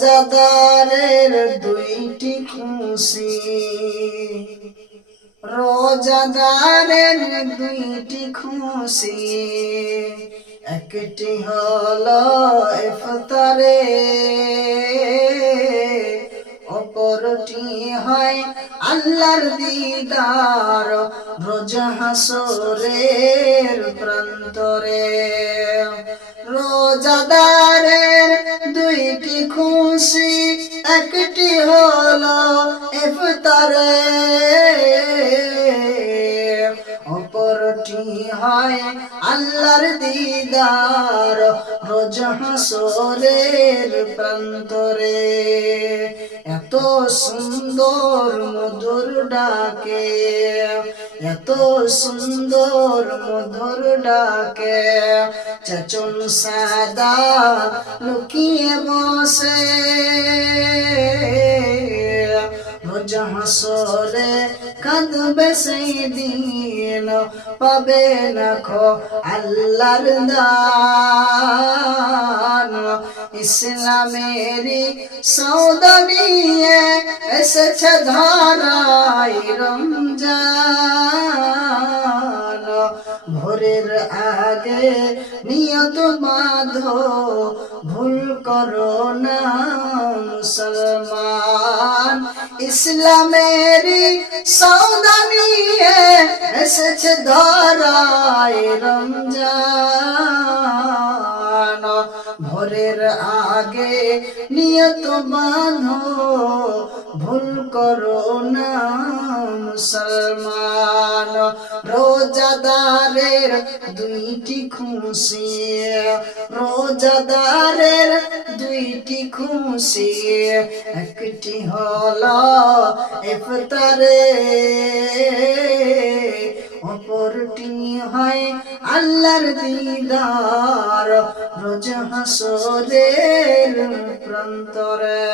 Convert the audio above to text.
রোজাদারের দুইটি খুশি, রোজাদারের দুইটি খুশি, একটি হলো ইফতারে, অপরটি হয় আল্লাহর দিদার রোজ হাসরের প্রান্তরে। রোজাদারের দুইটি খুশি, একটি হলো ইফতারে, অপরটি হয় আল্লাহর দিদার রোজ হাসরের প্রান্তরে। এত সুন্দর মধুর ডাকে, এত সুন্দর মধুর ডাকে, চাচন সাদা লুকিয়ে বসে, রোজ হাসরে কাঁদবে সেই দিন, পাবে না খো আল্লাহর দান। ইসলামেরই সওদা নিয়ে এসেছে ধারায় রমজান, ভোরের আগে নিয়ত বাঁধো, ভুল করো না মুসলমান। ইসলামেরই সওদা নিয়ে এসেছে ধরায় রমজান, ভোরের আগে নিয়ত বাঁধো, ভুল করো না মুসলমান। রোজাদারের দুইটি খুশি, রোজাদারের দুইটি খুশি, একটি হলো ইফতারে, অপরটি হয় আল্লাহর দিদার রোজ হাসরের প্রান্তরে।